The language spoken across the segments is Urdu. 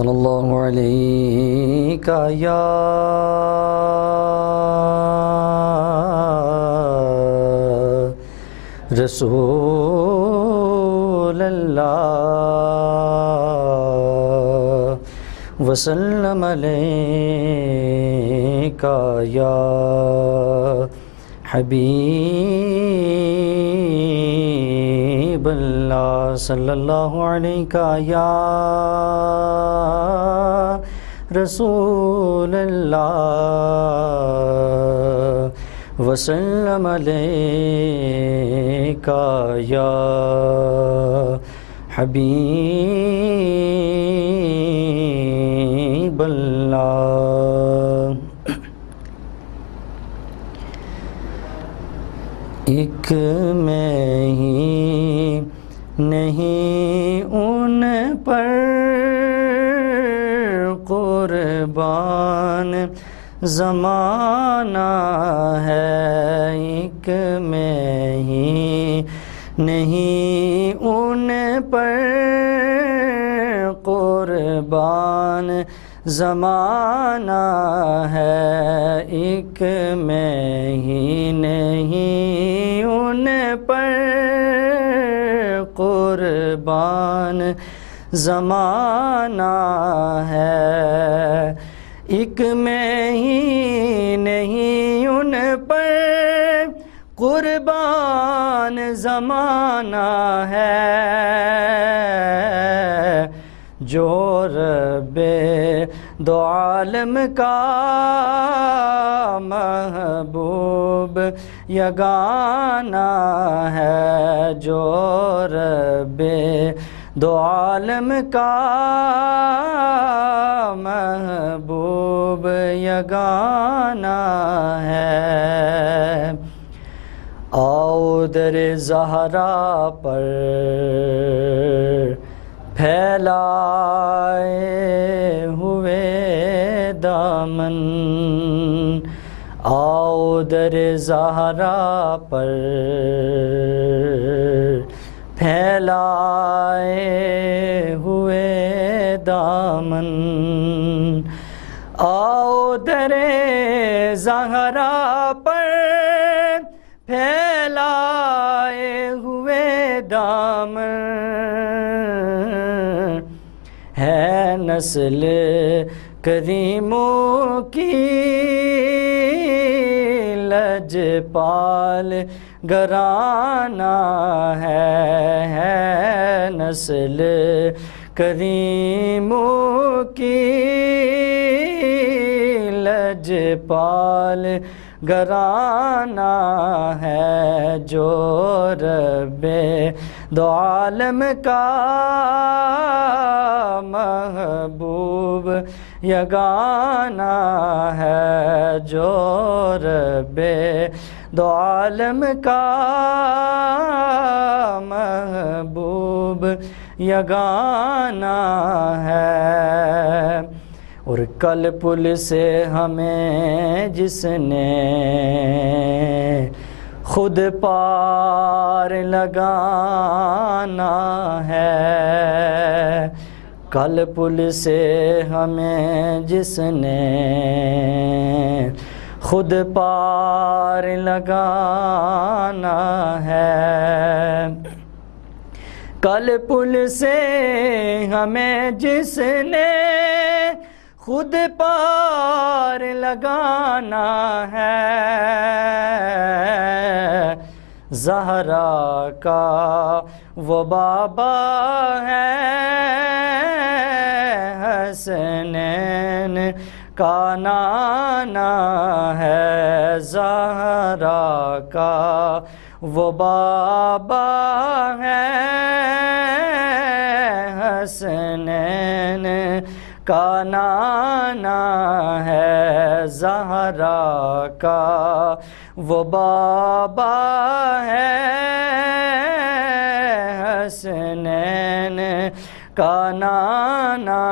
صلی اللہ علیہ یا رسول اللہ وسلم علیکہ یا حبیب اللہ صلی اللہ علیہ یا رسول اللہ وسلم علیکہ یا حبیب اللہ۔ ایک میں ہی نہیں ان پر قربان زمانہ ہے، ایک میں ہی نہیں ان پر قربان زمانہ ہے، ایک میں ہی نہیں ان پر قربان زمانہ ہے، ایک میں ہی نہیں ان پر قربان زمانہ ہے، جو رب دو عالم کا محبوب یگانہ ہے، جو رب دو عالم کا محبوب یگانہ ہے۔ آؤ در زہرا پر پھیلائے ہوئے دامن، آؤ در زہرا پر پھیلائے ہوئے دامن، آؤ در زہرا پر پھیلائے ہوئے دامن، ہے نسل کریموں کی لجپال گرانہ ہے نسل کریموں کی لجپال گرانہ ہے، جو رب دو عالم کا محبوب یگانہ ہے، جو رب دو عالم کا محبوب یگانہ ہے۔ اور کل پل سے ہمیں جس نے خود پار لگانا ہے، کل پل سے ہمیں جس نے خود پار لگانا ہے، کل پل سے ہمیں جس نے خود پار لگانا ہے، زہرا کا وہ بابا ہے، حسنین کا نانا ہے، زہرا کا وہ بابا ہے، حسنین کا نانا ہے، زہرا کا وہ بابا ہے، حسنین کا نانا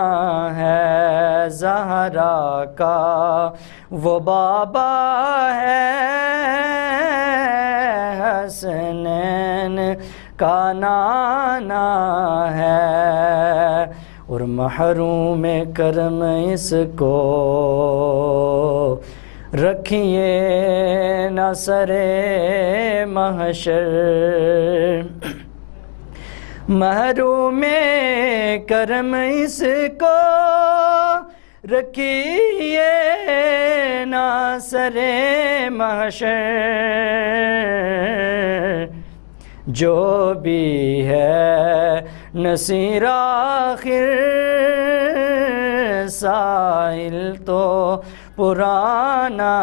ہے، زہرا کا وہ بابا ہے، حسنین کا نانا ہے۔ اور محروم کرم اس کو رکھیے نہ سرے محشر۔ محروم کرم اس کو رکھیے نہ سرے محشر، جو بھی ہے نصیر آخر سائل تو پرانا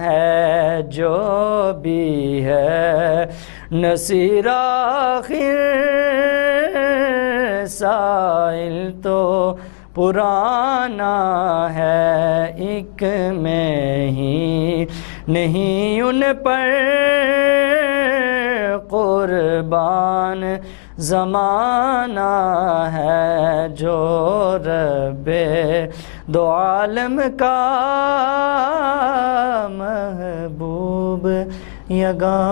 ہے، جو بھی ہے نصیر آخر سائل تو پرانا ہے، ایک میں ہی نہیں ان پر قربان زمانہ ہے، جو رب دو عالم کا محبوب یگانہ